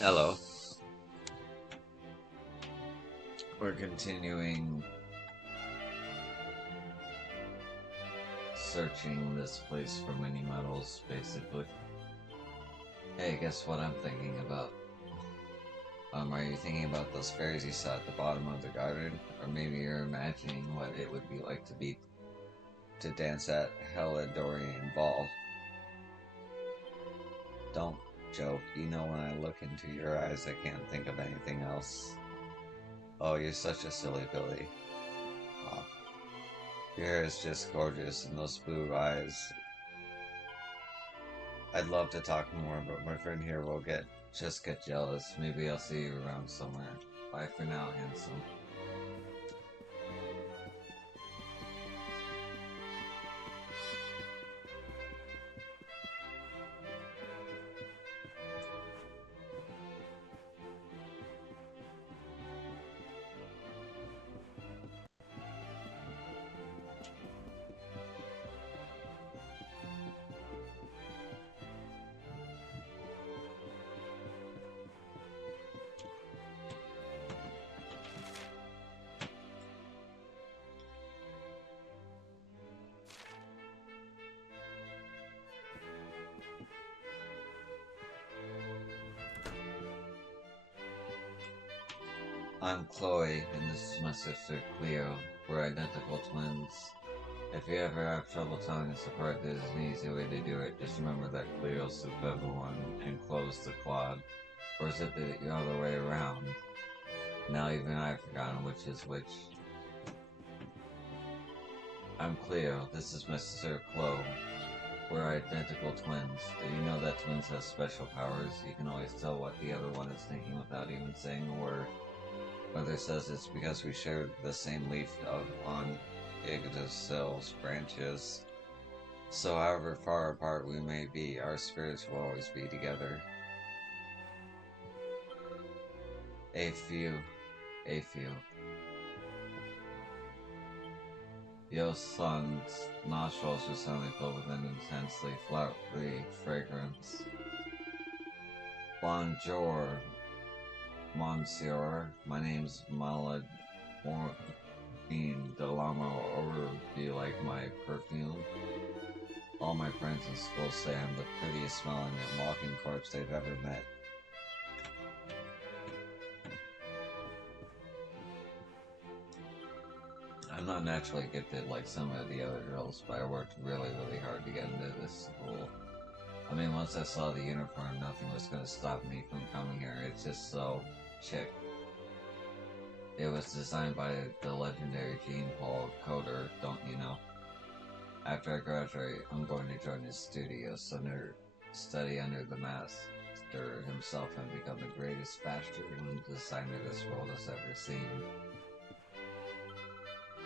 Hello. We're continuing searching this place for mini metals, basically. Hey, guess what I'm thinking about? Are you thinking about those fairies you saw at the bottom of the garden? Or maybe you're imagining what it would be like to dance at Heladorian Ball. Don't joke, you know when I look into your eyes I can't think of anything else. Oh, you're such a silly Billy. Aw. Your hair is just gorgeous, and those blue eyes. I'd love to talk more, but my friend here will get jealous. Maybe I'll see you around somewhere. Bye for now, handsome. I'm Chloe, and this is my sister Cleo. We're identical twins. If you ever have trouble telling us apart, there's an easy way to do it. Just remember that Cleo's the clever one and Chloe's the Claude. Or is it the other way around? Now even I've forgotten which is which. I'm Cleo. This is my sister Chloe. We're identical twins. Did you know that twins have special powers? You can always tell what the other one is thinking without even saying a word. Mother says it's because we share the same leaf on Yggdrasil's branches. So however far apart we may be, our spirits will always be together. A few. A few. Yosun's nostrils were suddenly filled with an intensely flowery fragrance. Bonjour, Monsieur. My name's Malad Delamo, or do you like my perfume? All my friends in school say I'm the prettiest smelling and walking corpse they've ever met. I'm not naturally gifted like some of the other girls, but I worked really, really hard to get into this school. I mean, once I saw the uniform, nothing was going to stop me from coming here. It's just so chic. It was designed by the legendary Jean Paul Coder, don't you know? After I graduate, I'm going to join his studio, study under the master himself, and become the greatest fashion designer this world has ever seen.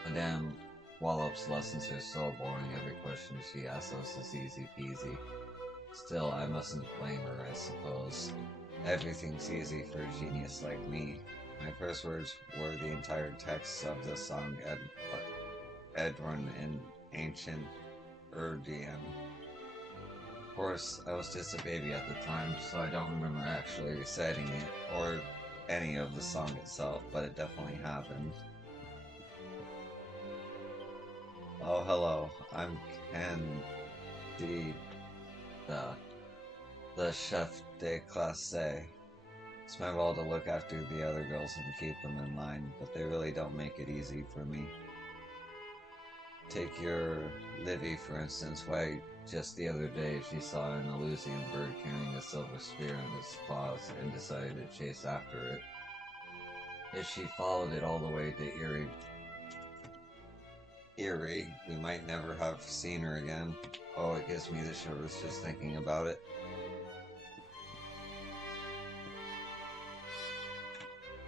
Madame Wallop's lessons are so boring, every question she asks us is easy peasy. Still, I mustn't blame her, I suppose. Everything's easy for a genius like me. My first words were the entire text of the song Edrun in ancient Urdian. Of course, I was just a baby at the time, so I don't remember actually reciting it or any of the song itself, but it definitely happened. Oh, hello. I'm Candide, the chef de classe. It's my role to look after the other girls and keep them in line, but they really don't make it easy for me. Take your Livy, for instance. Why, just the other day, she saw an Elusian bird carrying a silver spear in its claws and decided to chase after it. If she followed it all the way to Erie, we might never have seen her again. Oh, it gives me the shivers just thinking about it.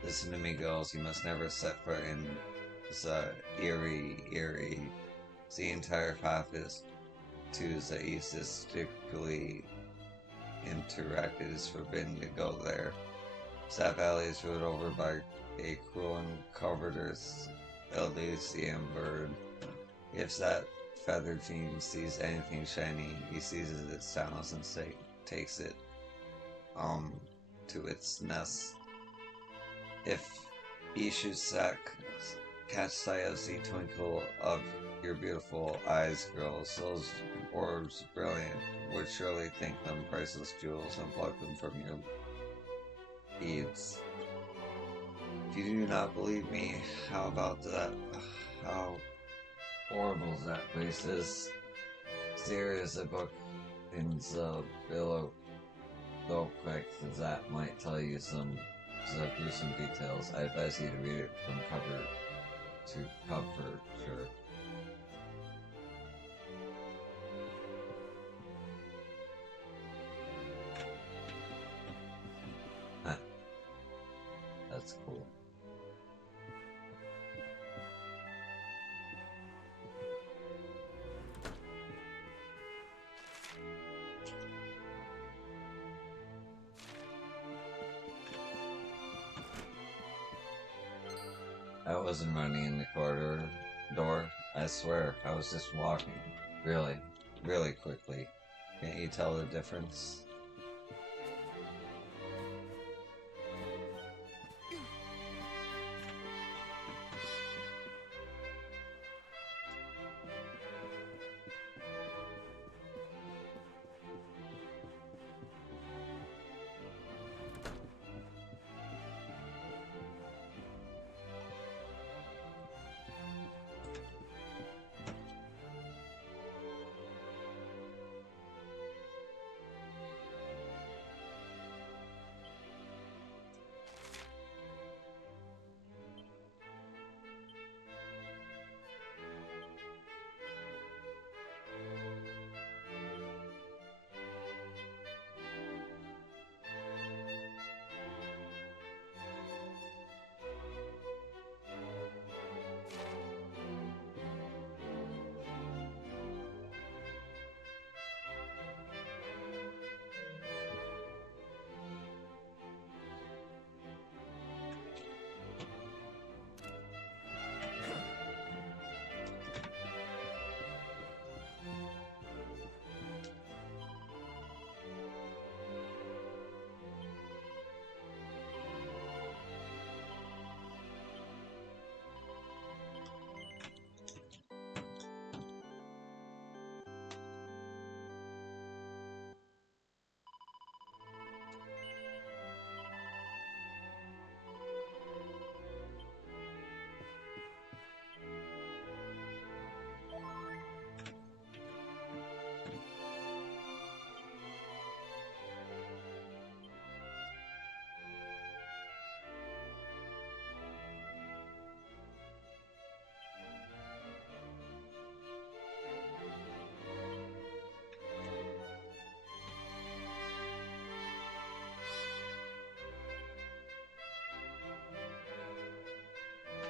Listen to me, girls. You must never set foot in the Erie. The entire path is to the east is strictly interacted. It is forbidden to go there. That valley is ruled over by a cruel and covetous Elysian bird. If that feathered fiend sees anything shiny, he seizes its talons and takes it. Um, to its nest. If Ishusak catch sight of the twinkle of your beautiful eyes, girls, those orbs brilliant, would surely think them priceless jewels and pluck them from your beads. If you do not believe me, how about that? How horrible that place is. There is a book in the Billow quick that might tell you some gruesome details. I advise you to read it from cover to cover, sure. Huh. That's cool. I wasn't running in the corridor door. I swear, I was just walking. Really, really quickly. Can't you tell the difference?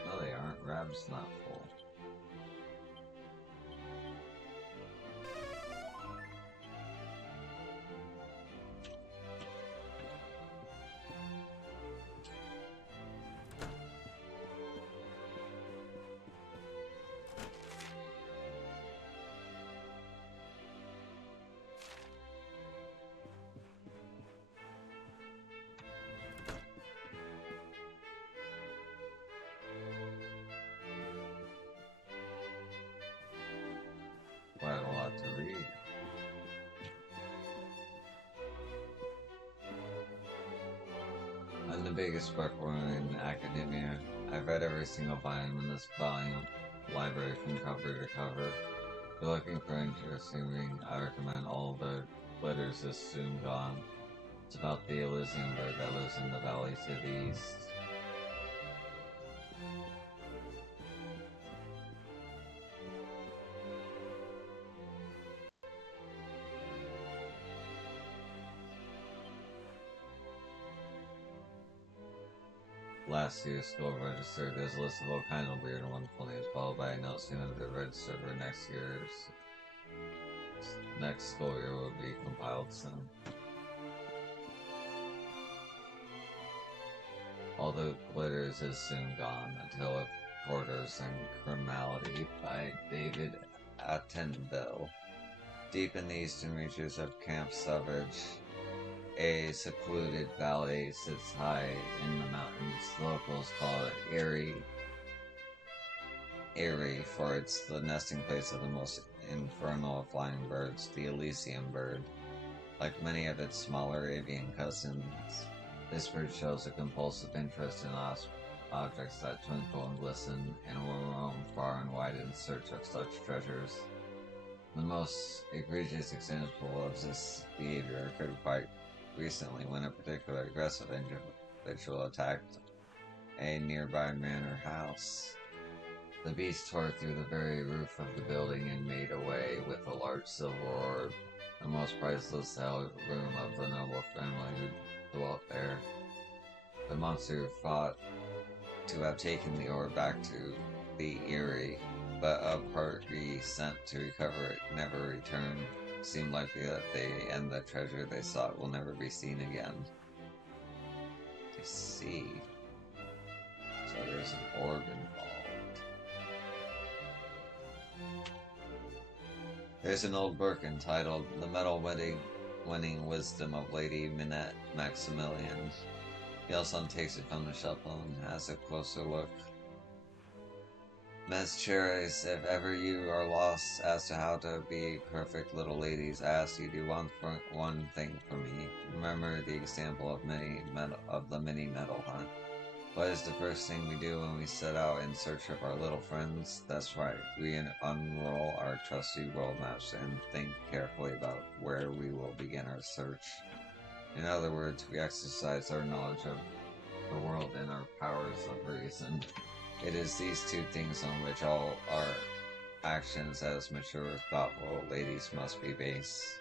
No, they aren't. Rab's not full. Quite a lot to read. I'm the biggest bookworm in academia. I've read every single volume in this volume library from cover to cover. If you're looking for an interesting reading, I recommend All the Glitters is Soon Gone. It's about the Elysian bird that lives in the valley to the east. Last year's school registered there's a list of all kinds of weird and wonderful names, followed by a note soon as they're registered for next school year will be compiled soon. All the Glitters is Soon Gone, A Tale of Quarters and Criminality by David Attenborough. Deep in the eastern reaches of Camp Savage, a secluded valley sits high in the mountains. Locals call it Eyrie, for it's the nesting place of the most infernal of flying birds, the Elysium bird. Like many of its smaller avian cousins, this bird shows a compulsive interest in objects that twinkle and glisten, and will roam far and wide in search of such treasures. The most egregious example of this behavior occurred quite recently when a particularly aggressive individual attacked a nearby manor house. The beast tore through the very roof of the building and made away with a large silver orb, the most priceless heirloom of the noble family who dwelt there. The monster thought to have taken the orb back to the Eyrie, but a party sent to recover it never returned. It seemed likely that they and the treasure they sought will never be seen again. I see. So there's an orb involved. There's an old book entitled The Medal-Winning Wisdom of Lady Minette Maximilian. Yelson takes it from the shelf and has a closer look. Mes Cheres, if ever you are lost as to how to be perfect little ladies, I ask you to do one thing for me. Remember the example of the mini medal hunt. What is the first thing we do when we set out in search of our little friends? That's right, we unroll our trusty world maps and think carefully about where we will begin our search. In other words, we exercise our knowledge of the world and our powers of reason. It is these two things on which all our actions as mature, thoughtful ladies must be based.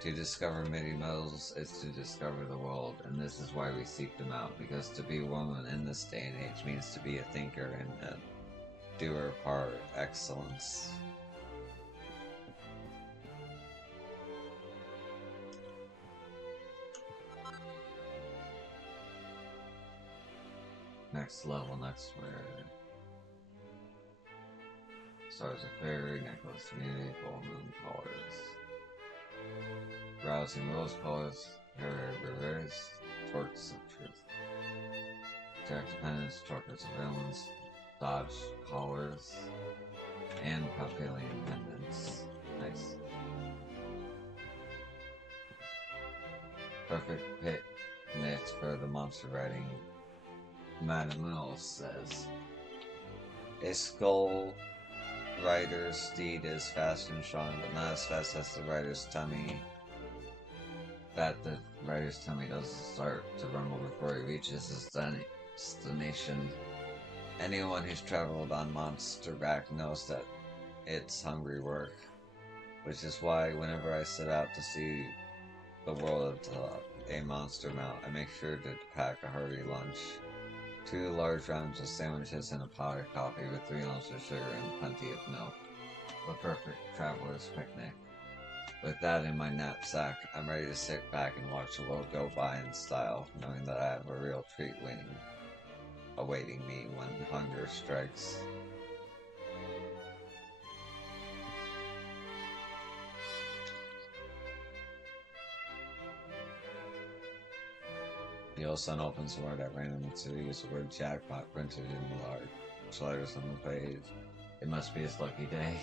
To discover many medals is to discover the world, and this is why we seek them out, because to be a woman in this day and age means to be a thinker and a doer par excellence. Next level, next word. Stars of Fairy, Necklace Community, Full Moon Colors. Browsing Rose Colors, Reverse, Torques of Truth. Jack Dependence, Torques of Villains, Dodge Collars, and Papillion Pendants. Nice. Perfect pit knit for the monster riding. Madame Mills says, a skull rider's steed is fast and strong, but not as fast as the rider's tummy. That the rider's tummy doesn't start to rumble before he reaches his destination. Anyone who's traveled on monsterback knows that it's hungry work, which is why whenever I set out to see the world of a monster mount, I make sure to pack a hearty lunch. 2 large rounds of sandwiches and a pot of coffee with 3 ounces of sugar and plenty of milk. The perfect traveler's picnic. With that in my knapsack, I'm ready to sit back and watch the world go by in style, knowing that I have a real treat awaiting me when hunger strikes. Yelson opens the word at random to use the word jackpot printed in large letters on the page. It must be his lucky day.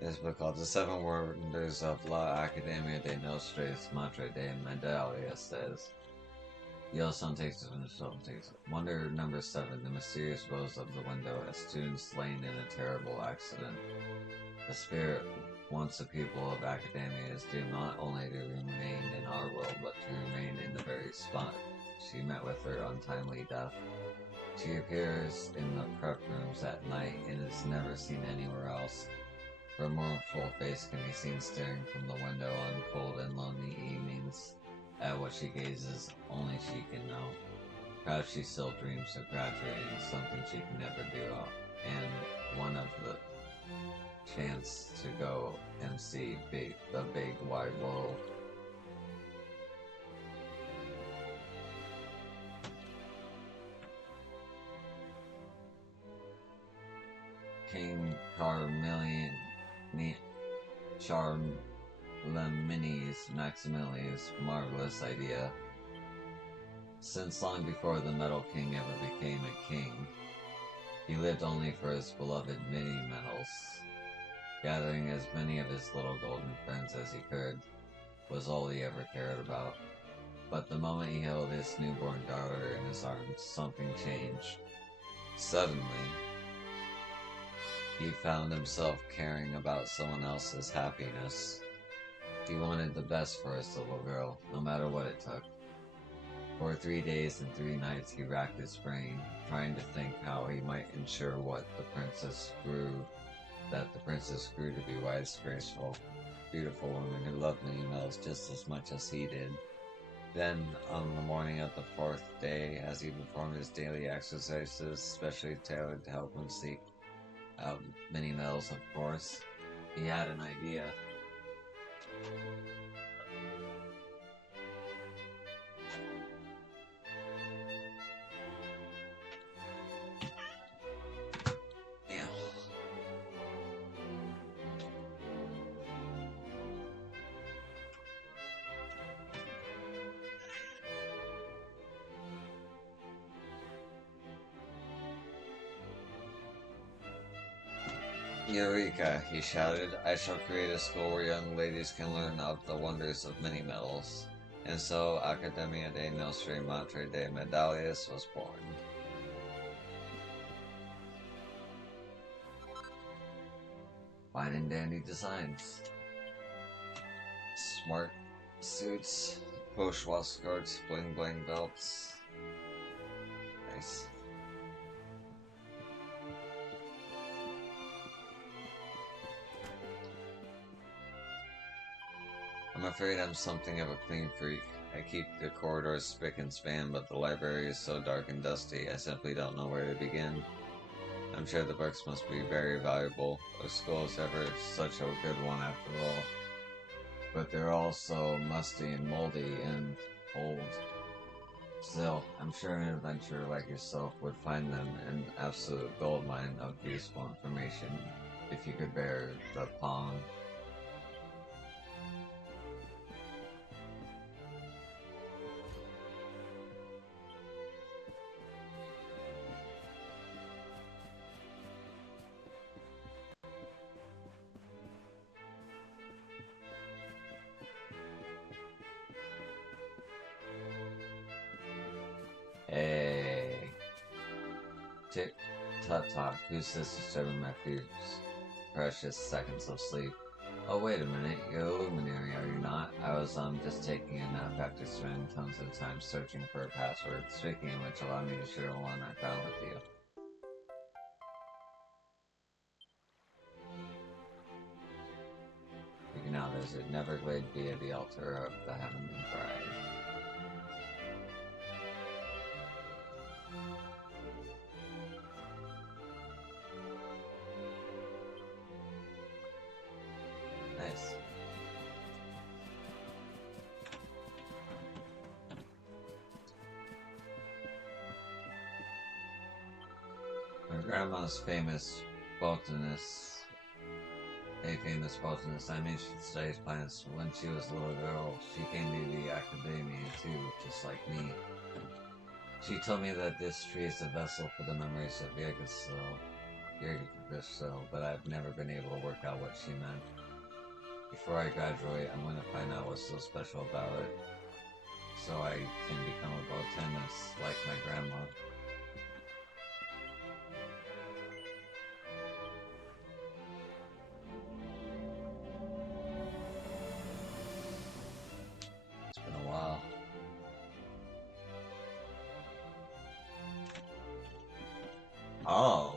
This book called The 7 Wonders of La Academia de Nostres Madre de Medalia says, Yelson takes it from the shelf and takes it. Wonder number 7, the mysterious rose of the window, a student slain in a terrible accident. The spirit, once a pupil of Academia, is doomed not only to remain in our world, but to remain in the very spot she met with her untimely death. She appears in the prep rooms at night and is never seen anywhere else. Her mournful face can be seen staring from the window on cold and lonely evenings. At what she gazes, only she can know. Perhaps she still dreams of graduating, something she can never do, and one of the chance to go and see the big wide world. King Charmeleon, Charlemagne Maximilian's marvelous idea. Since long before the Metal King ever became a king, he lived only for his beloved mini-metals. Gathering as many of his little golden friends as he could was all he ever cared about. But the moment he held his newborn daughter in his arms, something changed. Suddenly, he found himself caring about someone else's happiness. He wanted the best for his little girl, no matter what it took. For 3 days and 3 nights he racked his brain, trying to think how he might ensure that the princess grew to be wise, graceful, beautiful woman who loved Mini-Metals just as much as he did. Then, on the morning of the 4th day, as he performed his daily exercises, specially tailored to help him seek out Mini-Metals, of course, he had an idea. Eureka, he shouted. I shall create a school where young ladies can learn of the wonders of Mini-Metals. And so, Accademia dei Nostri Madri de Medallias was born. Fine and dandy designs. Smart suits, bourgeois skirts, bling bling belts. Nice. I'm afraid I'm something of a clean freak. I keep the corridors spick and span, but the library is so dark and dusty, I simply don't know where to begin. I'm sure the books must be very valuable. A school is ever such a good one after all. But they're all so musty and moldy and old. Still, I'm sure an adventurer like yourself would find them an absolute goldmine of useful information if you could bear the palm. Hey. Tick, tut-tot, who's this disturbing my precious seconds of sleep? Oh, wait a minute, you're a luminary, are you not? I was, just taking a nap after spending tons of time searching for a password, speaking of which, allow me to share one I found with you. Speaking now, there's a Neverglade via the altar of the Heavenly Bride. Nice. My grandma's famous botanist, I mean, she studies plants. When she was a little girl, she came to the academia too, just like me. She told me that this tree is a vessel for the memories of Yggdrasil, but I've never been able to work out what she meant. Before I graduate, I'm going to find out what's so special about it, so I can become a botanist like my grandma. It's been a while. Oh.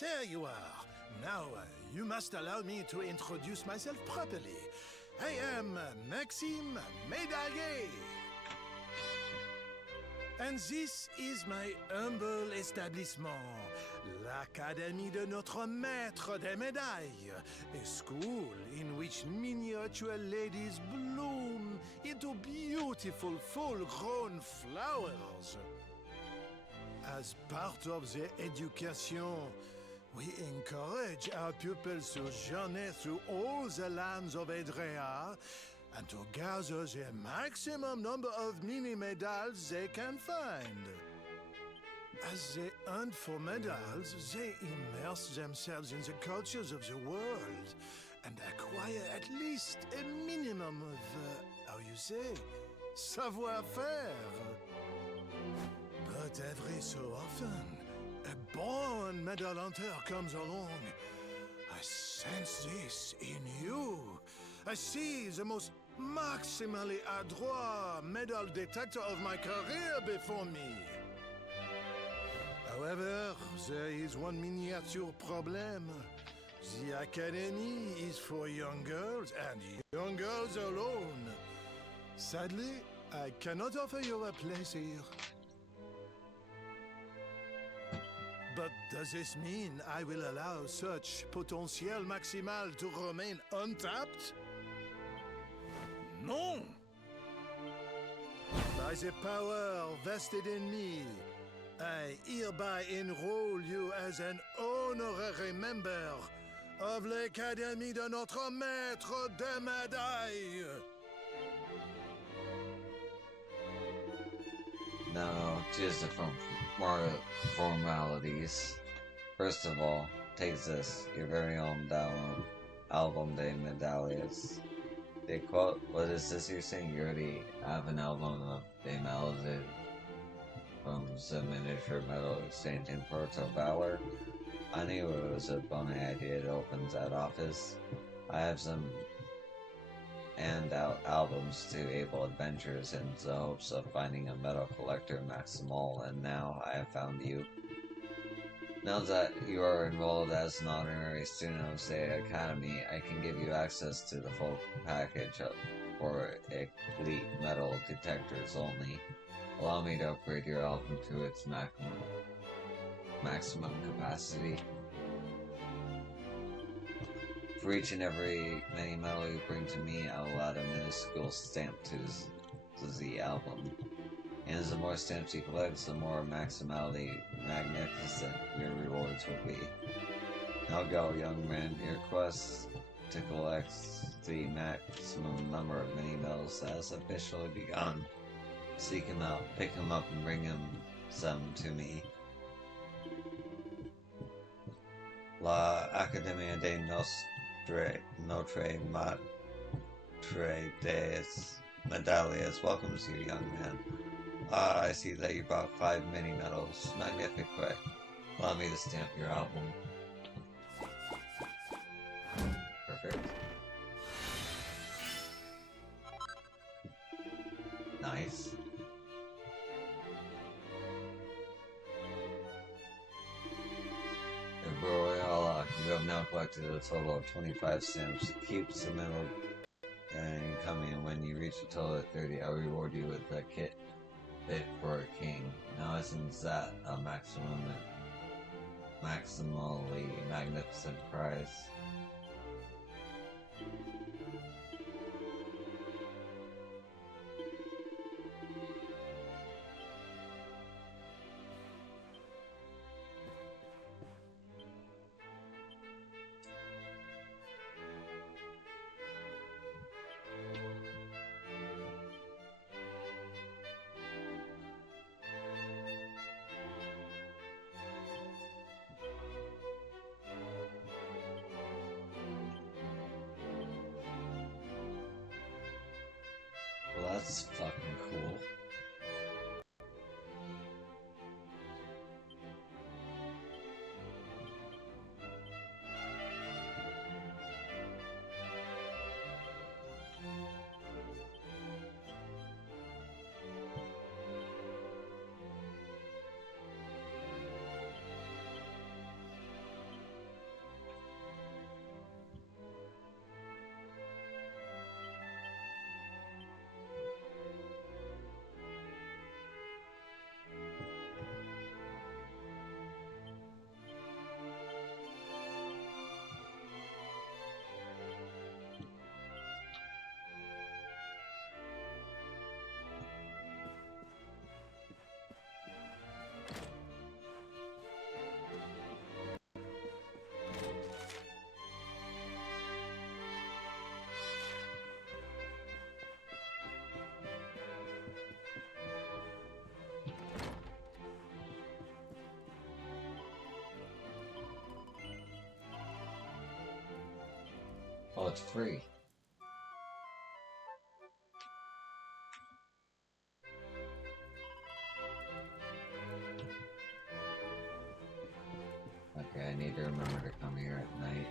there you are. Now, you must allow me to introduce myself properly. I am Maxime Médaillé. And this is my humble establishment, l'Académie de Notre Maître des Médailles, a school in which miniature ladies bloom into beautiful full-grown flowers. As part of the education, we encourage our pupils to journey through all the lands of Edrea and to gather the maximum number of mini-medals they can find. As they hunt for medals, they immerse themselves in the cultures of the world and acquire at least a minimum of, how you say, savoir-faire. But every so often, a born medal hunter comes along. I sense this in you. I see the most maximally adroit medal detector of my career before me. However, there is one miniature problem. The academy is for young girls and young girls alone. Sadly, I cannot offer you a place here. But does this mean I will allow such potentiel maximal to remain untapped? No! By the power vested in me, I hereby enroll you as an honorary member of l'Académie de Notre Maître des Médailles. Now, just the more formalities. First of all, take this, your very own download, Album de Medallas. They quote, what is this you're saying? You already have an album of De Medallas from the miniature medal exchange in Porto Valor? I knew it was a bony idea to open that office. I have some hand-out albums to able adventures in the hopes of finding a medal collector Maximal, and now I have found you. Now that you are enrolled as an honorary student of the Academy, I can give you access to the full package for elite metal detectors only. Allow me to upgrade your album to its maximum capacity. For each and every mini medal you bring to me, I will add a minuscule stamp to the album. And as the more stamps you collect, the more maximally magnificent your rewards will be. Now go, young man. Your quest to collect the maximum number of mini medals has officially begun. Seek him out, pick him up, and bring him some to me. La Academia de Notre Maître des Medallas welcomes you, young man. I see that you brought 5 mini medals. Magnifique. Allow me to stamp your album. Perfect. Nice. Royale, you have now collected a total of 25 stamps. Keep the medal coming, and when you reach a total of 30, I'll reward you with a kit fit for a king. Now isn't that a maximally magnificent prize? Well, that's fucking cool. Oh, it's free. Okay, I need to remember to come here at night.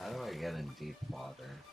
How do I get in deep water?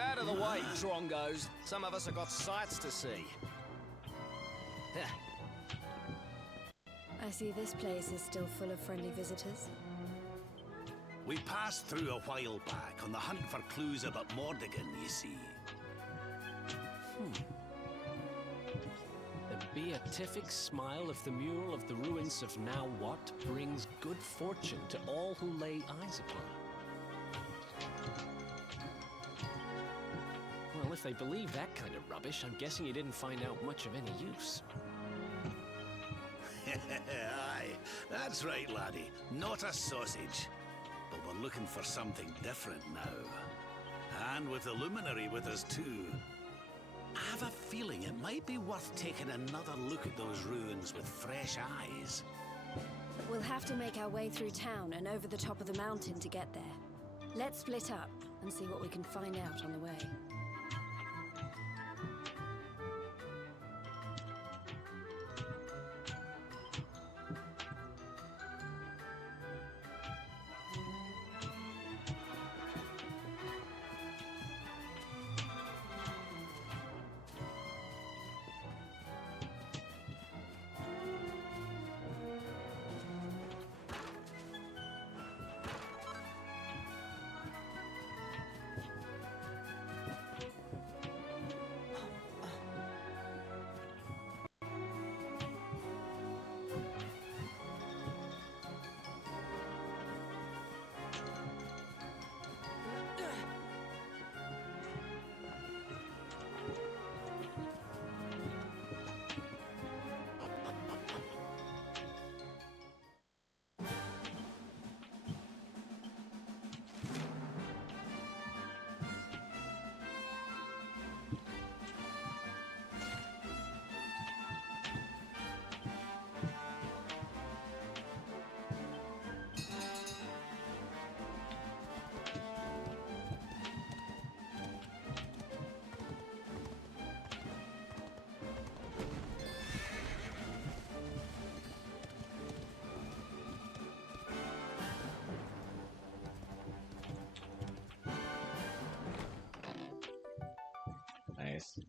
Out of the way, Trongos. Some of us have got sights to see. I see this place is still full of friendly visitors. We passed through a while back on the hunt for clues about Mordigan, you see. The beatific smile of the mural of the ruins of Now What brings good fortune to all who lay eyes upon. Well, if they believe that kind of rubbish, I'm guessing you didn't find out much of any use. Aye, that's right, laddie. Not a sausage. But we're looking for something different now. And with the Luminary with us too. I have a feeling it might be worth taking another look at those ruins with fresh eyes. We'll have to make our way through town and over the top of the mountain to get there. Let's split up and see what we can find out on the way. Nice.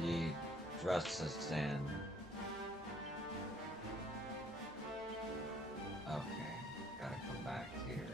He thrusts us in. Okay, gotta come back here.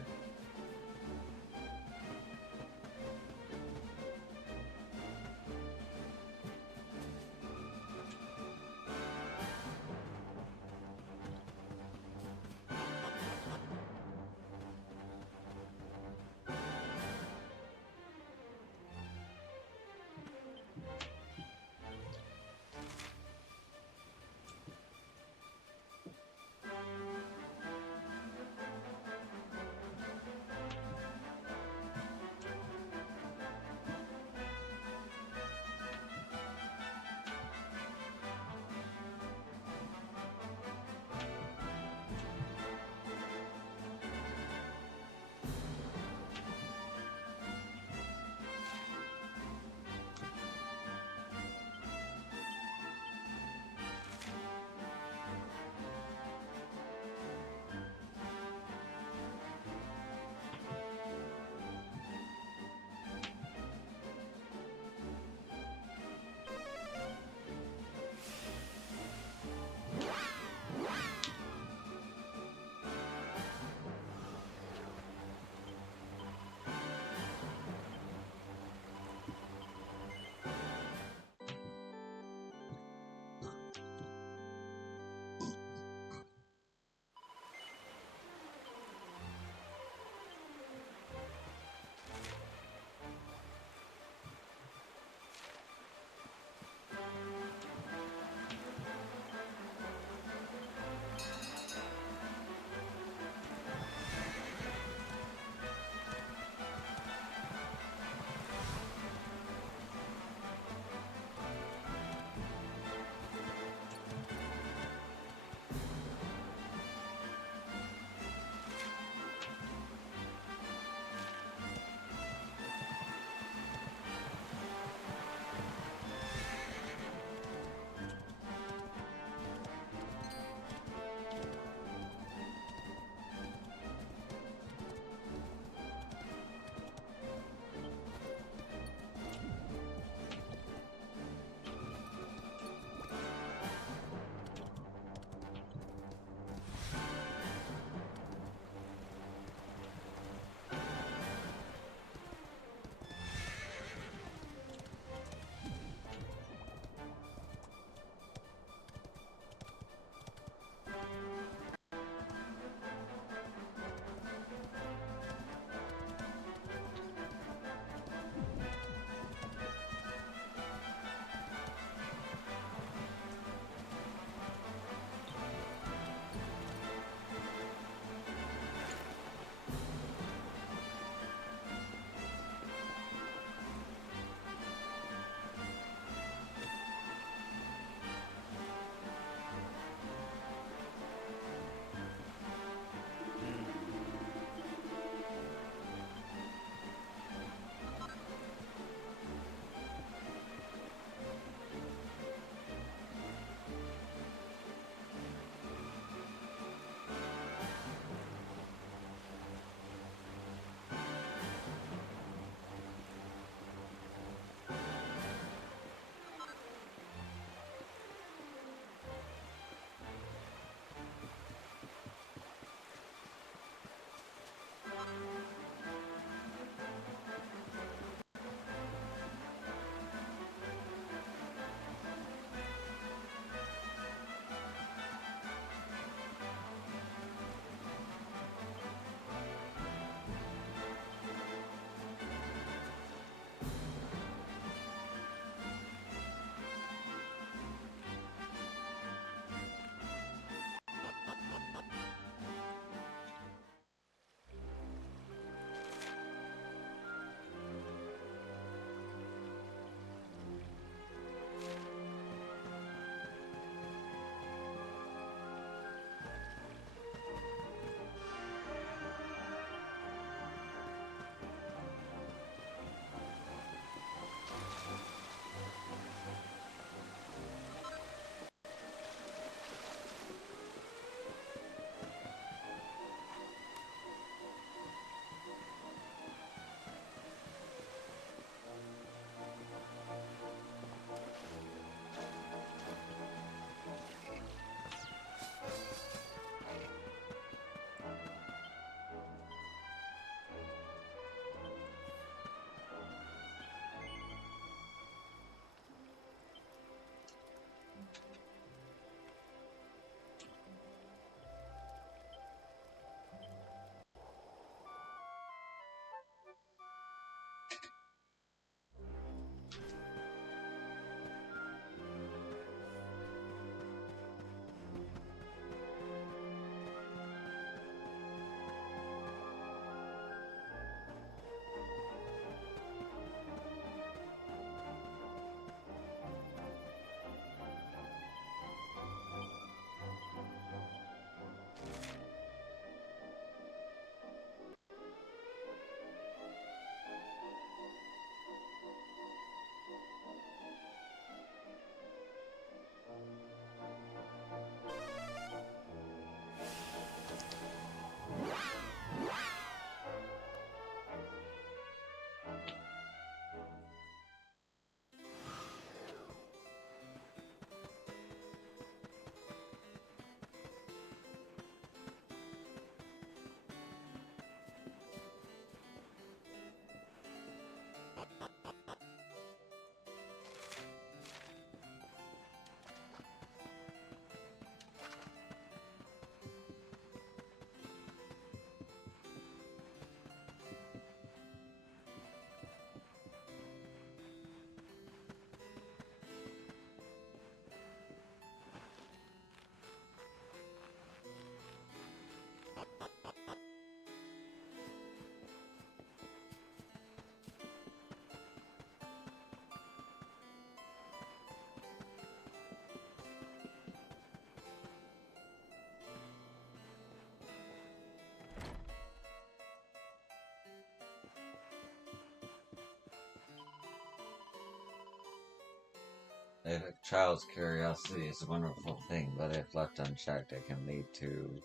A child's curiosity is a wonderful thing, but if left unchecked, it can lead to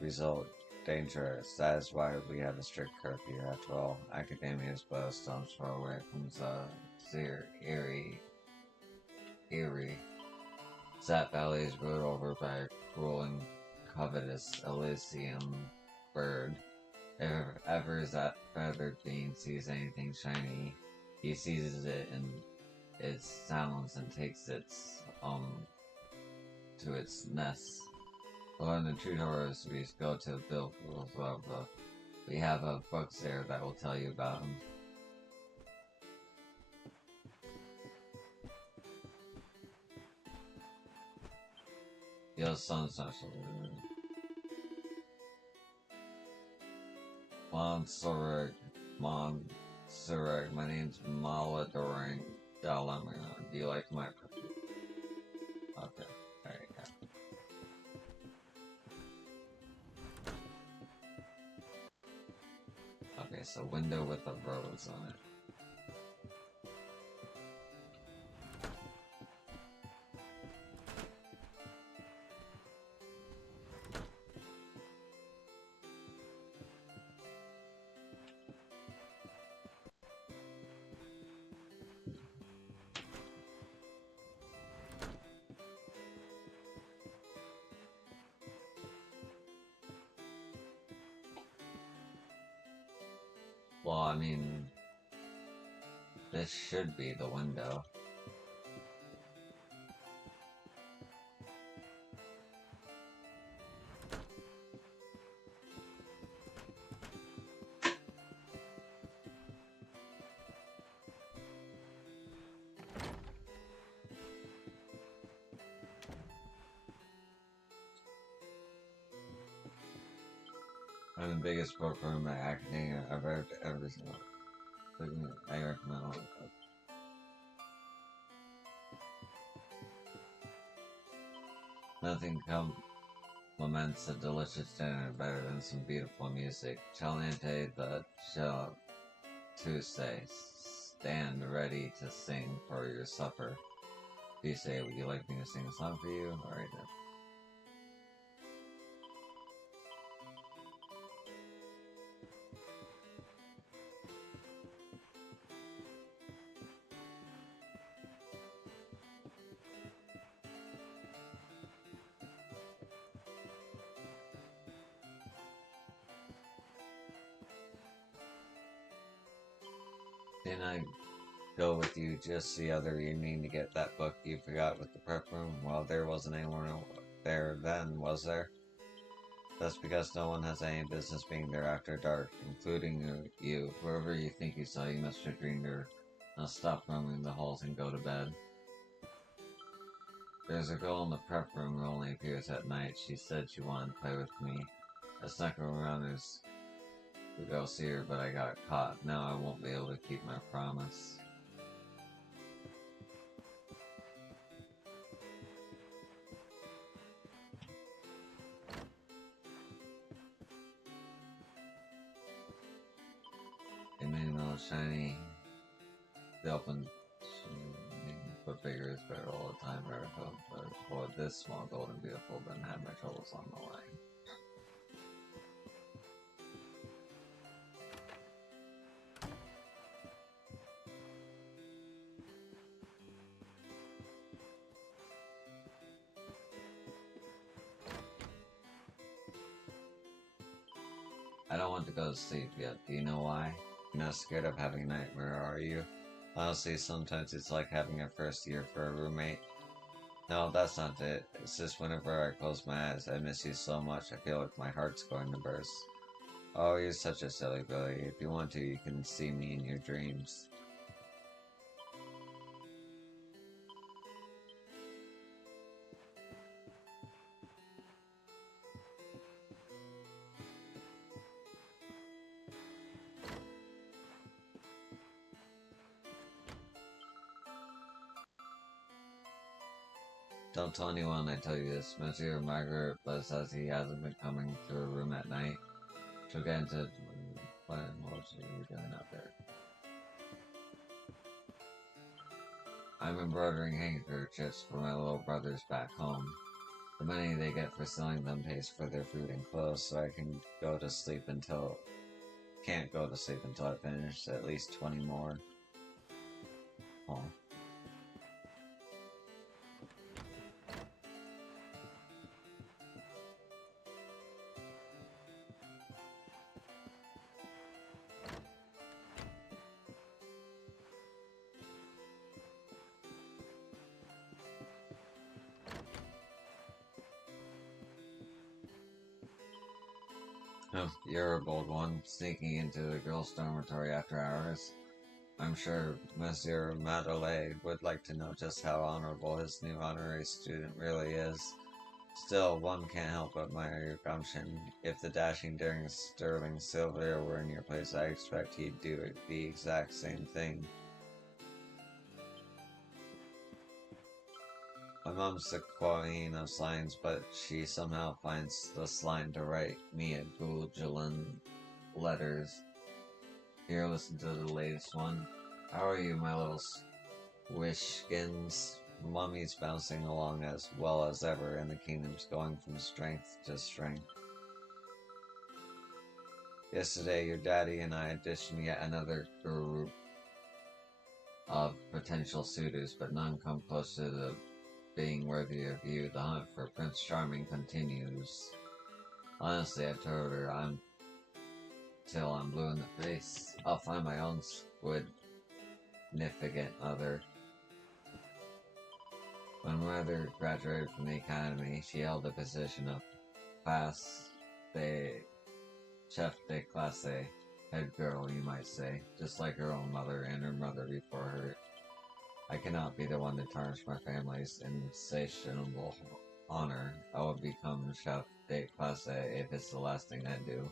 result dangerous. That is why we have a strict curfew. After all, academia is but a stone's throw away from Eerie. Zap Valley is ruled over by a cruel and covetous Elysium bird. If ever that feathered being sees anything shiny, he seizes it in its talons and takes it to its nest. But when the true horrors, we go to Bill. We have a book there that will tell you about him. Yo, son's not so good. Monserrat, my name's Maladoring Dalamina. Do you like my perfume? Okay, there you go. Okay, so window with a rose on it. Well, I mean, this should be the window. I'm the biggest book room at academia I've ever seen. I recommend all of it. Nothing complements a delicious dinner better than some beautiful music. Chalante the Tuesday. Stand ready to sing for your supper. Do you say, would you like me to sing a song for you? Alright then. Didn't I go with you just the other evening to get that book you forgot with the prep room? Well, there wasn't anyone there then, was there? That's because no one has any business being there after dark, including you. Whoever you think you saw, you must have dreamed her. Now stop roaming the halls and go to bed. There's a girl in the prep room who only appears at night. She said she wanted to play with me. I snuck around to go see her, but I got caught. Now I won't be able to keep my promise. It made me a little shiny. The open but bigger is better all the time, Erica. But boy, this small, golden, beautiful didn't have my troubles on the line. I don't want to go to sleep yet. Do you know why? You're not scared of having a nightmare, are you? Honestly, sometimes it's like having a first year for a roommate. No, that's not it. It's just whenever I close my eyes, I miss you so much, I feel like my heart's going to burst. Oh, you're such a silly Billy. If you want to, you can see me in your dreams. Don't tell anyone I tell you this. Monsieur Margaret says he hasn't been coming to her room at night. She'll get into what are you doing out there? I'm embroidering handkerchiefs for my little brothers back home. The money they get for selling them pays for their food and clothes, so I can go to sleep until... Can't go to sleep until I finish at least 20 more. Oh. Oh, you're a bold one, sneaking into the girls' dormitory after hours. I'm sure Monsieur Madeleine would like to know just how honorable his new honorary student really is. Still, one can't help but admire your gumption. If the dashing, daring Sterling Sylvia were in your place, I expect he'd do the exact same thing. My mom's the queen of signs, but she somehow finds the line to write me a Gulgulin letters. Here, listen to the latest one. How are you, my little squishkins? Mummy's bouncing along as well as ever, and the kingdom's going from strength to strength. Yesterday, your daddy and I auditioned yet another group of potential suitors, but none come close to the being worthy of you. The hunt for Prince Charming continues. Honestly, I told her till I'm blue in the face. I'll find my own significant other. When Mother graduated from the academy, she held the position of chef de classe, head girl, you might say, just like her own mother and her mother before her. I cannot be the one to tarnish my family's insatiable honor. I will become chef de classe if it's the last thing I do.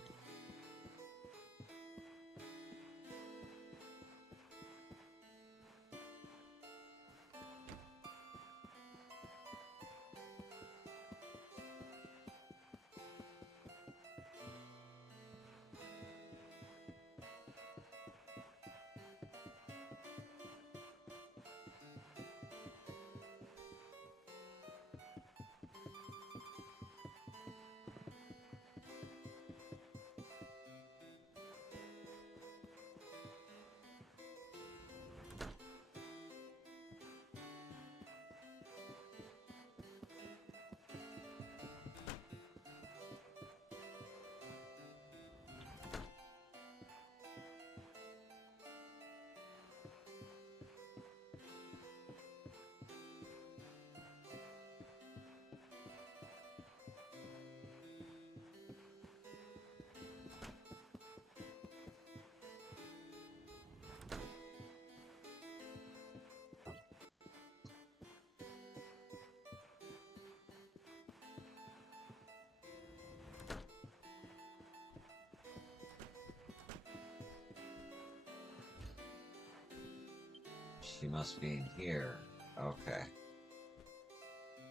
She must be in here. Okay.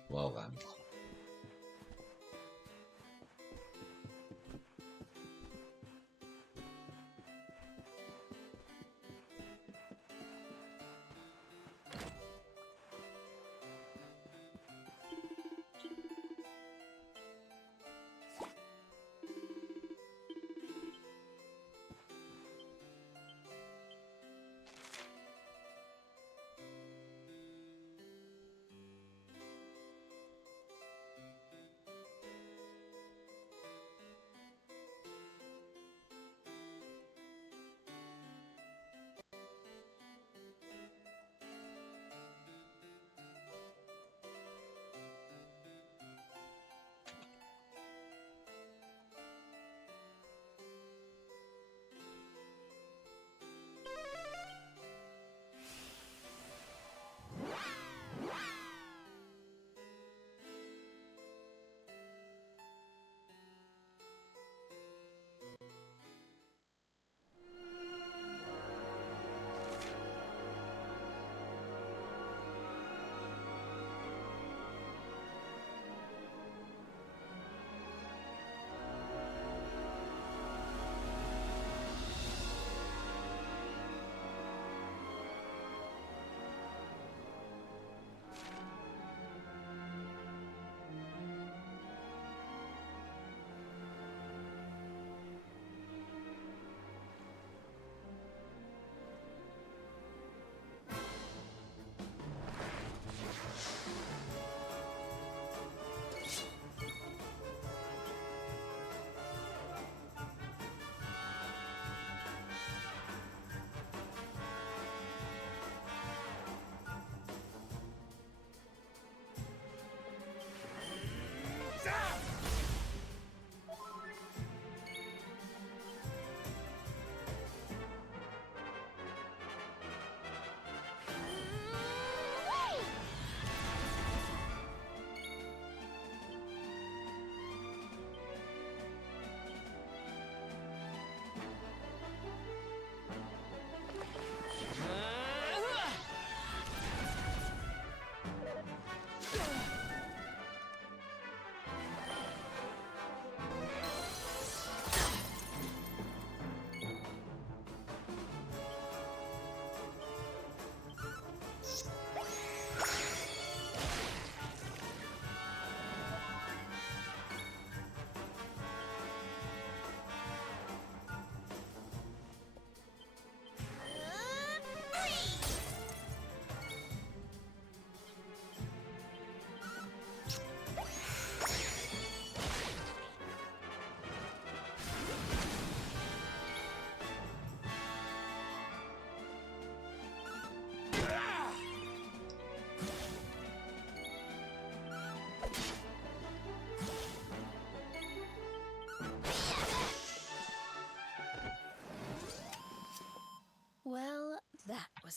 Well then.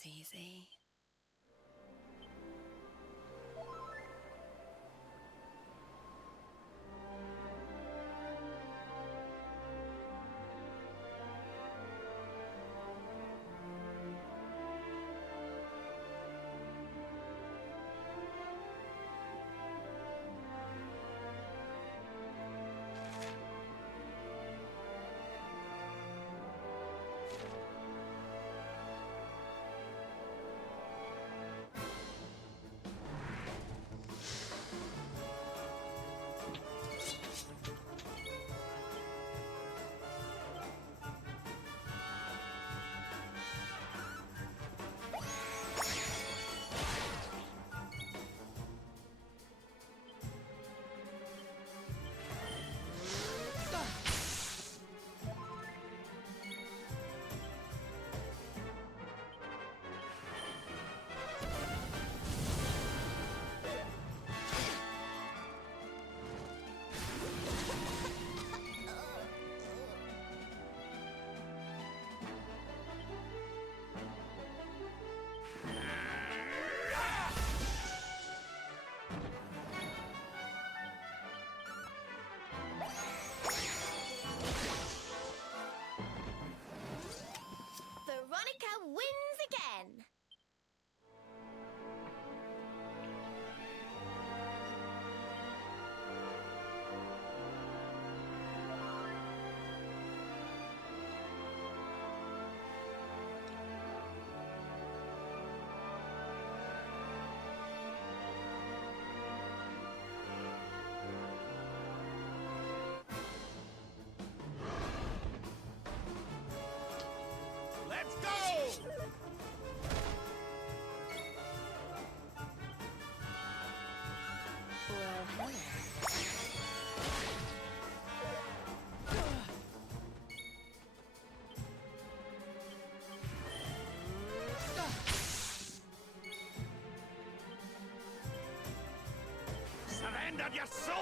easy. Veronica wins again! Let's go! Well, hello. Surrender your soul!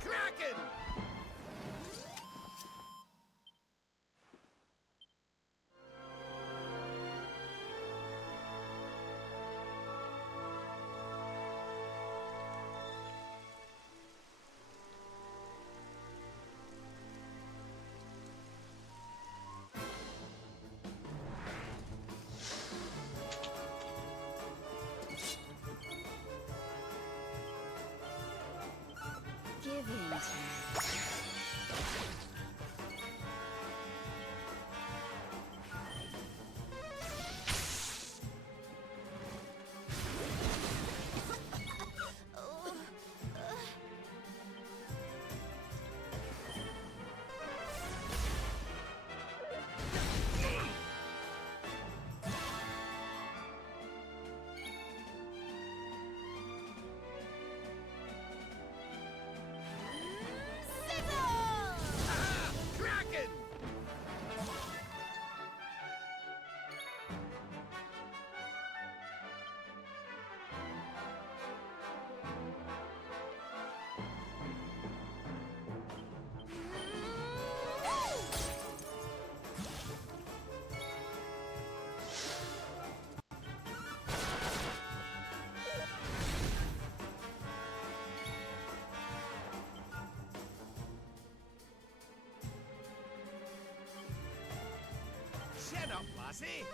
Kraken! Give in to me. Kraken! Shut up, lassie!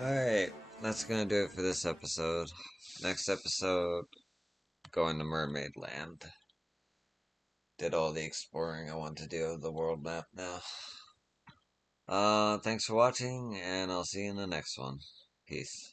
Alright, that's gonna do it for this episode. Next episode, going to Mermaid Land. Did all the exploring I want to do of the world map now. Thanks for watching, and I'll see you in the next one. Peace.